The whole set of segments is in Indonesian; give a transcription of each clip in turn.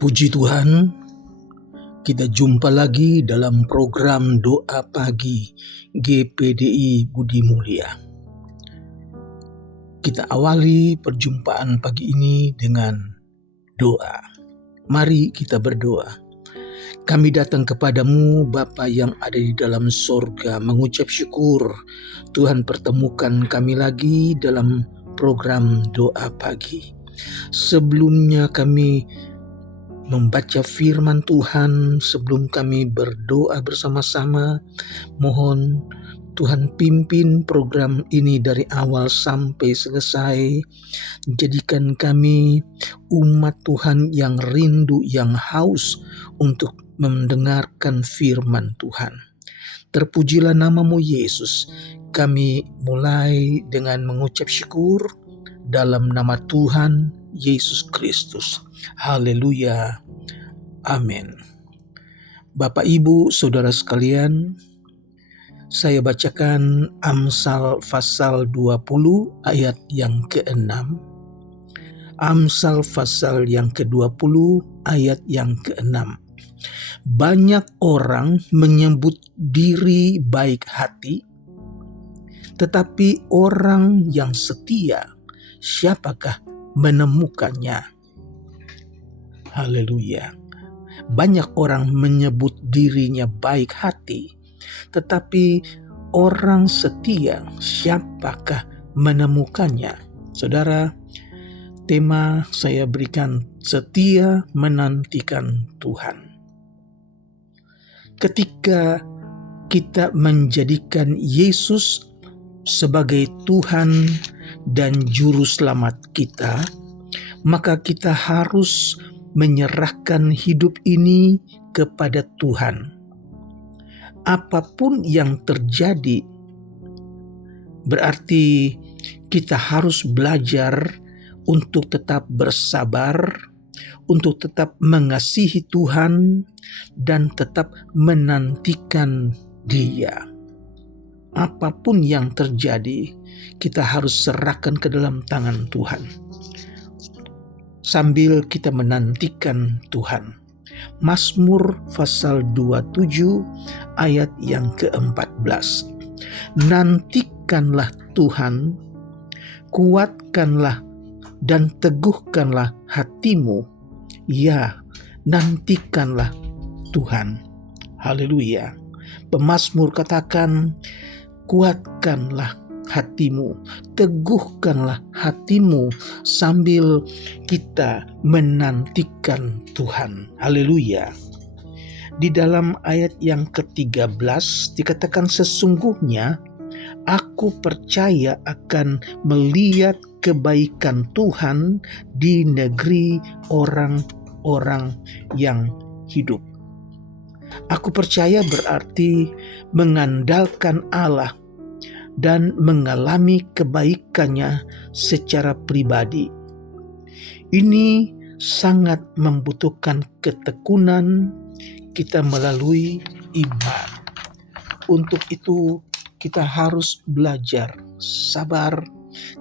Puji Tuhan, kita jumpa lagi dalam program Doa Pagi GPDI Budi Mulia. Kita awali perjumpaan pagi ini dengan doa. Mari kita berdoa. Kami datang kepadamu, Bapa yang ada di dalam sorga, mengucap syukur Tuhan pertemukan kami lagi dalam program Doa Pagi. Sebelumnya kami membaca firman Tuhan, sebelum kami berdoa bersama-sama, mohon Tuhan pimpin program ini dari awal sampai selesai. Jadikan kami umat Tuhan yang rindu, yang haus untuk mendengarkan firman Tuhan. Terpujilah namamu Yesus. Kami mulai dengan mengucap syukur dalam nama Tuhan Yesus Kristus. Haleluya. Amin. Bapak, Ibu, Saudara sekalian, saya bacakan Amsal pasal 20 ayat yang ke-6. Amsal pasal yang ke-20 ayat yang ke-6. Banyak orang menyebut diri baik hati, tetapi orang yang setia, siapakah menemukannya? Haleluya. Banyak orang menyebut dirinya baik hati, tetapi orang setia, siapakah menemukannya? Saudara, tema saya berikan setia menantikan Tuhan. Ketika kita menjadikan Yesus sebagai Tuhan dan Juru Selamat kita, maka kita harus menyerahkan hidup ini kepada Tuhan. Apapun yang terjadi, berarti kita harus belajar untuk tetap bersabar, untuk tetap mengasihi Tuhan, dan tetap menantikan Dia. Apapun yang terjadi, kita harus serahkan ke dalam tangan Tuhan, sambil kita menantikan Tuhan. Mazmur pasal 27 ayat yang ke-14. Nantikanlah Tuhan, kuatkanlah dan teguhkanlah hatimu. Ya, nantikanlah Tuhan. Haleluya. Pemazmur katakan, kuatkanlah hatimu, teguhkanlah hatimu sambil kita menantikan Tuhan. Haleluya. Di dalam ayat yang ke-13 dikatakan, sesungguhnya aku percaya akan melihat kebaikan Tuhan di negeri orang-orang yang hidup. Aku percaya berarti mengandalkan Allah dan mengalami kebaikannya secara pribadi. Ini sangat membutuhkan ketekunan kita melalui iman. Untuk itu kita harus belajar sabar,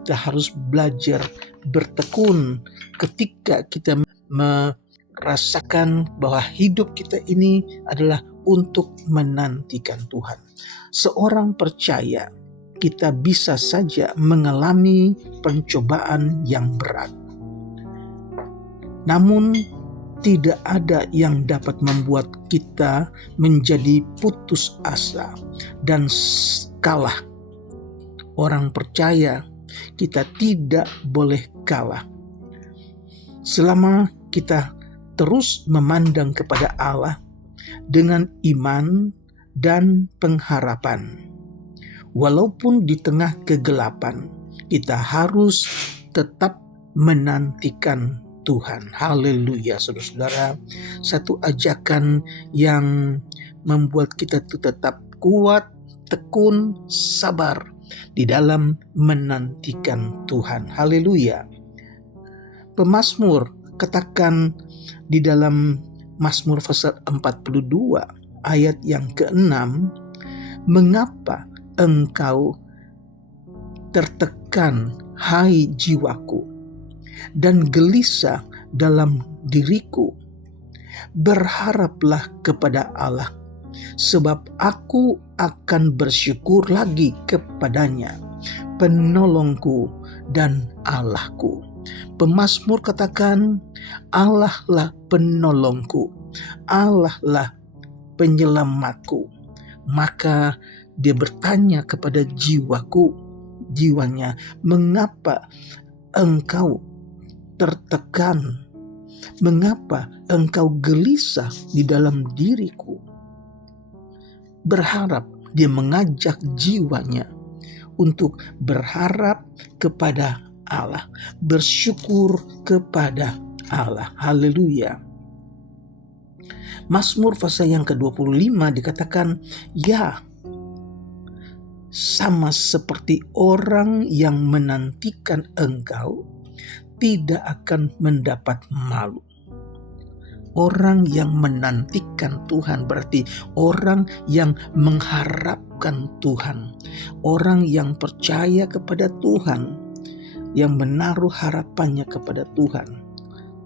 kita harus belajar bertekun ketika kita merasakan bahwa hidup kita ini adalah untuk menantikan Tuhan. Seorang percaya, kita bisa saja mengalami pencobaan yang berat. Namun tidak ada yang dapat membuat kita menjadi putus asa dan kalah. Orang percaya, kita tidak boleh kalah. Selama kita terus memandang kepada Allah dengan iman dan pengharapan. Walaupun di tengah kegelapan, kita harus tetap menantikan Tuhan. Haleluya, saudara-saudara. Satu ajakan yang membuat kita tetap kuat, tekun, sabar di dalam menantikan Tuhan. Haleluya. Pemazmur katakan di dalam Mazmur pasal 42 ayat yang ke-6, mengapa engkau tertekan, hai jiwaku, dan gelisah dalam diriku. Berharaplah kepada Allah, sebab aku akan bersyukur lagi kepadanya, penolongku dan Allahku. Pemazmur katakan, Allah lah penolongku, Allah lah penyelamatku. Maka dia bertanya kepada jiwanya, mengapa engkau tertekan? Mengapa engkau gelisah di dalam diriku? Berharap, dia mengajak jiwanya untuk berharap kepada Allah, bersyukur kepada Allah. Haleluya. Mazmur pasal yang ke-25 dikatakan, ya, sama seperti orang yang menantikan engkau tidak akan mendapat malu. Orang yang menantikan Tuhan berarti orang yang mengharapkan Tuhan, orang yang percaya kepada Tuhan, yang menaruh harapannya kepada Tuhan,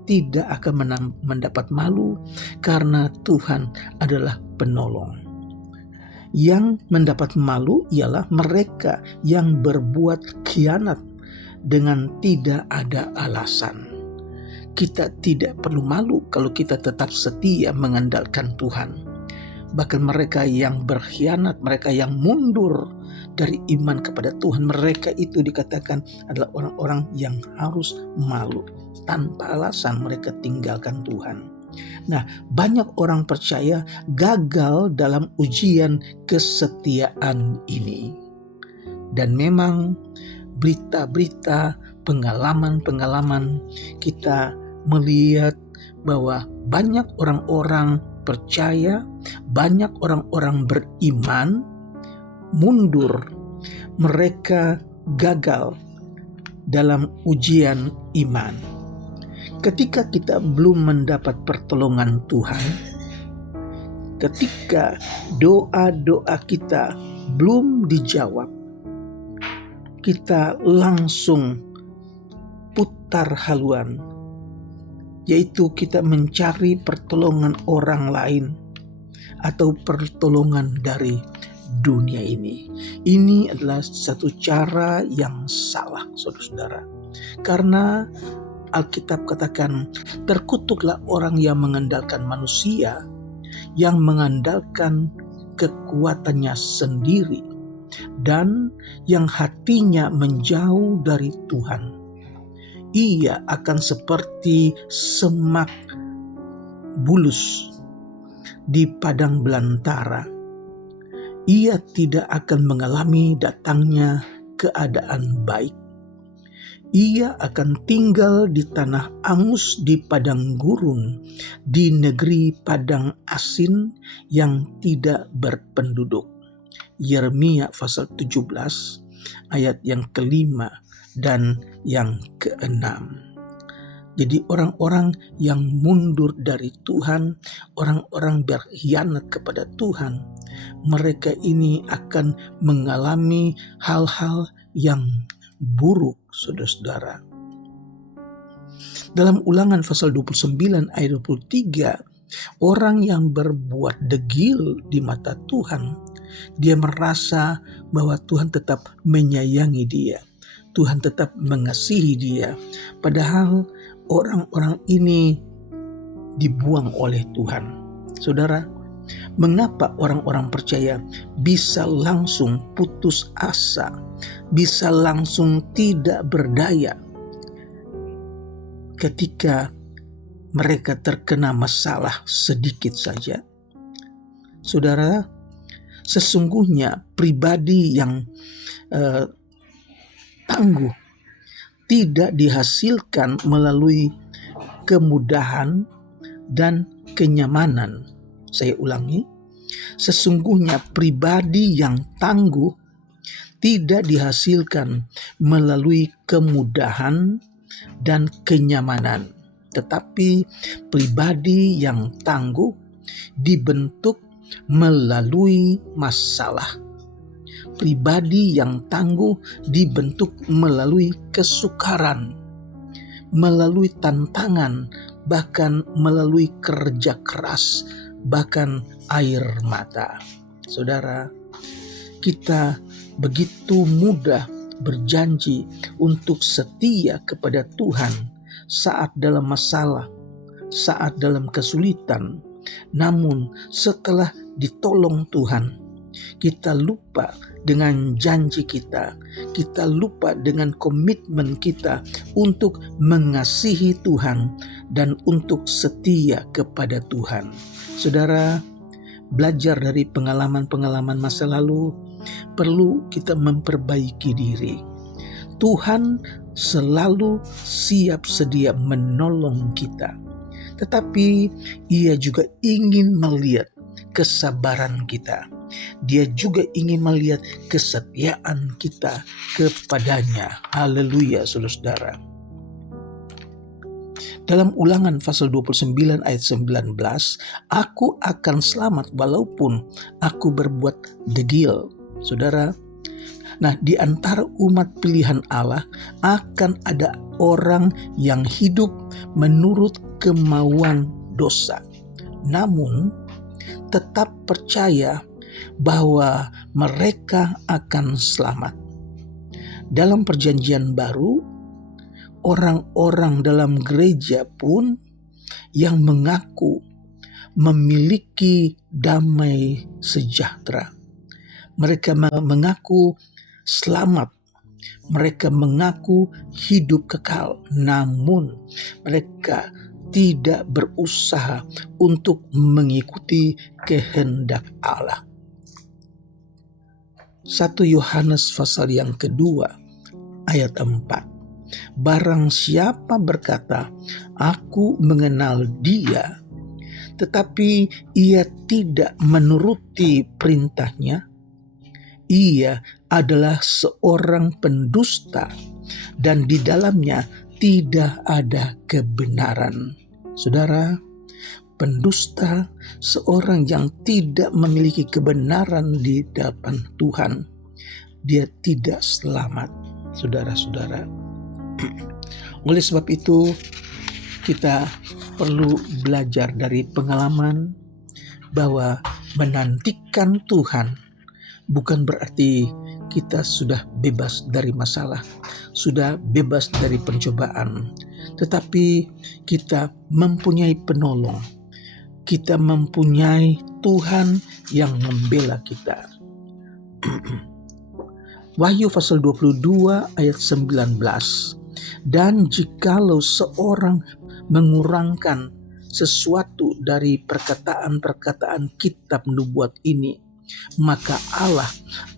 tidak akan mendapat malu karena Tuhan adalah penolong. Yang mendapat malu ialah mereka yang berbuat khianat dengan tidak ada alasan. Kita tidak perlu malu kalau kita tetap setia mengandalkan Tuhan. Bahkan mereka yang berkhianat, mereka yang mundur dari iman kepada Tuhan, mereka itu dikatakan adalah orang-orang yang harus malu. Tanpa alasan mereka tinggalkan Tuhan. Nah, banyak orang percaya gagal dalam ujian kesetiaan ini. Dan memang berita-berita, pengalaman-pengalaman kita melihat bahwa banyak orang-orang percaya, banyak orang-orang beriman mundur. Mereka gagal dalam ujian iman. Ketika kita belum mendapat pertolongan Tuhan, ketika doa-doa kita belum dijawab, kita langsung putar haluan, yaitu kita mencari pertolongan orang lain atau pertolongan dari dunia ini. Ini adalah satu cara yang salah, saudara-saudara. Karena Alkitab katakan, terkutuklah orang yang mengandalkan manusia, yang mengandalkan kekuatannya sendiri, dan yang hatinya menjauh dari Tuhan. Ia akan seperti semak bulus di padang belantara. Ia tidak akan mengalami datangnya keadaan baik. Ia akan tinggal di tanah angus di padang gurun, di negeri padang asin yang tidak berpenduduk. Yeremia pasal 17 ayat yang ke-5 dan yang ke-6. Jadi orang-orang yang mundur dari Tuhan, orang-orang berkhianat kepada Tuhan, mereka ini akan mengalami hal-hal yang buruk, saudara-saudara. Dalam Ulangan pasal 29 ayat 23, orang yang berbuat degil di mata Tuhan, dia merasa bahwa Tuhan tetap menyayangi dia, Tuhan tetap mengasihi dia, padahal orang-orang ini dibuang oleh Tuhan. Saudara, mengapa orang-orang percaya bisa langsung putus asa, bisa langsung tidak berdaya ketika mereka terkena masalah sedikit saja? Saudara, sesungguhnya pribadi yang tangguh tidak dihasilkan melalui kemudahan dan kenyamanan. Saya ulangi, sesungguhnya pribadi yang tangguh tidak dihasilkan melalui kemudahan dan kenyamanan, tetapi pribadi yang tangguh dibentuk melalui masalah. Pribadi yang tangguh dibentuk melalui kesukaran, melalui tantangan, bahkan melalui kerja keras, bahkan air mata. Saudara, kita begitu mudah berjanji untuk setia kepada Tuhan saat dalam masalah, saat dalam kesulitan. Namun setelah ditolong Tuhan, kita lupa dengan janji kita lupa dengan komitmen kita untuk mengasihi Tuhan dan untuk setia kepada Tuhan. Saudara, belajar dari pengalaman-pengalaman masa lalu, perlu kita memperbaiki diri. Tuhan selalu siap sedia menolong kita, tetapi Ia juga ingin melihat kesabaran kita. Dia juga ingin melihat kesetiaan kita kepadanya. Haleluya, saudara. Dalam Ulangan pasal 29 ayat 19, aku akan selamat walaupun aku berbuat degil. Saudara, nah, di antara umat pilihan Allah akan ada orang yang hidup menurut kemauan dosa, namun tetap percaya bahwa mereka akan selamat. Dalam Perjanjian Baru, orang-orang dalam gereja pun yang mengaku memiliki damai sejahtera. Mereka mengaku selamat, mereka mengaku hidup kekal, namun mereka tidak berusaha untuk mengikuti kehendak Allah. 1 Yohanes pasal yang kedua ayat 4. Barang siapa berkata, aku mengenal Dia, tetapi ia tidak menuruti perintahnya, ia adalah seorang pendusta dan di dalamnya tidak ada kebenaran. Saudara, pendusta, seorang yang tidak memiliki kebenaran di hadapan Tuhan, dia tidak selamat, saudara-saudara. Oleh sebab itu, kita perlu belajar dari pengalaman bahwa menantikan Tuhan bukan berarti kita sudah bebas dari masalah, sudah bebas dari pencobaan, tetapi kita mempunyai penolong. Kita mempunyai Tuhan yang membela kita. Wahyu pasal 22 ayat 19. Dan jikalau seorang mengurangkan sesuatu dari perkataan-perkataan kitab nubuat ini, maka Allah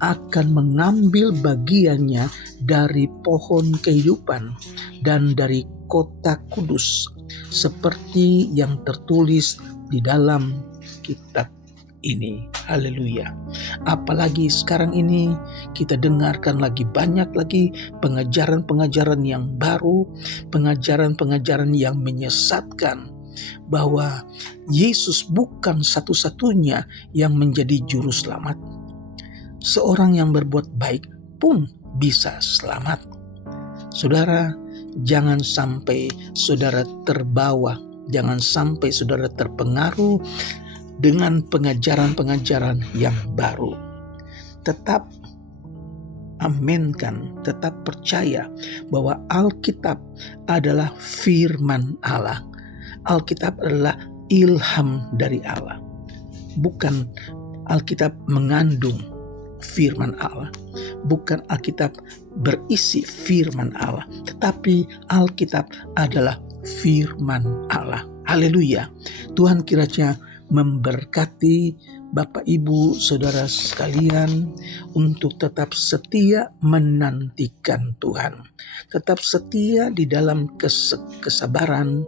akan mengambil bagiannya dari pohon kehidupan dan dari kota kudus, seperti yang tertulis di dalam kitab ini. Haleluya. Apalagi sekarang ini kita dengarkan lagi banyak lagi pengajaran-pengajaran yang baru, pengajaran-pengajaran yang menyesatkan, bahwa Yesus bukan satu-satunya yang menjadi juru selamat. Seorang yang berbuat baik pun bisa selamat. Saudara, jangan sampai saudara terbawa, jangan sampai saudara terpengaruh dengan pengajaran-pengajaran yang baru. Tetap aminkan, tetap percaya bahwa Alkitab adalah firman Allah. Alkitab adalah ilham dari Allah. Bukan Alkitab mengandung firman Allah. Bukan Alkitab berisi firman Allah. Tetapi Alkitab adalah firman Allah. Haleluya. Tuhan kiranya memberkati Bapak, Ibu, Saudara sekalian untuk tetap setia menantikan Tuhan. Tetap setia di dalam kesabaran,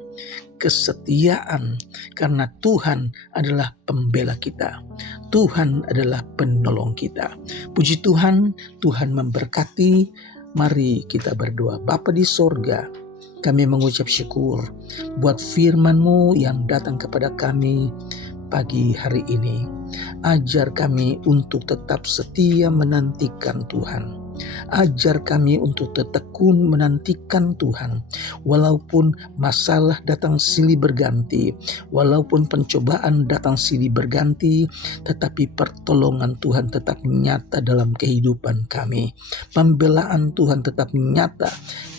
kesetiaan, karena Tuhan adalah pembela kita. Tuhan adalah penolong kita. Puji Tuhan, Tuhan memberkati. Mari kita berdoa. Bapa di sorga, kami mengucap syukur buat firman-Mu yang datang kepada kami pagi hari ini. Ajar kami untuk tetap setia menantikan Tuhan. Ajar kami untuk tekun menantikan Tuhan. Walaupun masalah datang silih berganti, walaupun pencobaan datang silih berganti, tetapi pertolongan Tuhan tetap nyata dalam kehidupan kami. Pembelaan Tuhan tetap nyata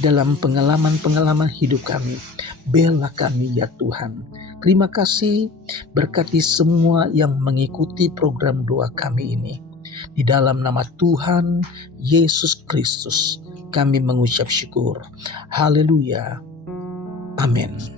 dalam pengalaman-pengalaman hidup kami. Bela kami ya Tuhan. Terima kasih, berkati semua yang mengikuti program doa kami ini. Di dalam nama Tuhan Yesus Kristus kami mengucap syukur. Haleluya. Amin.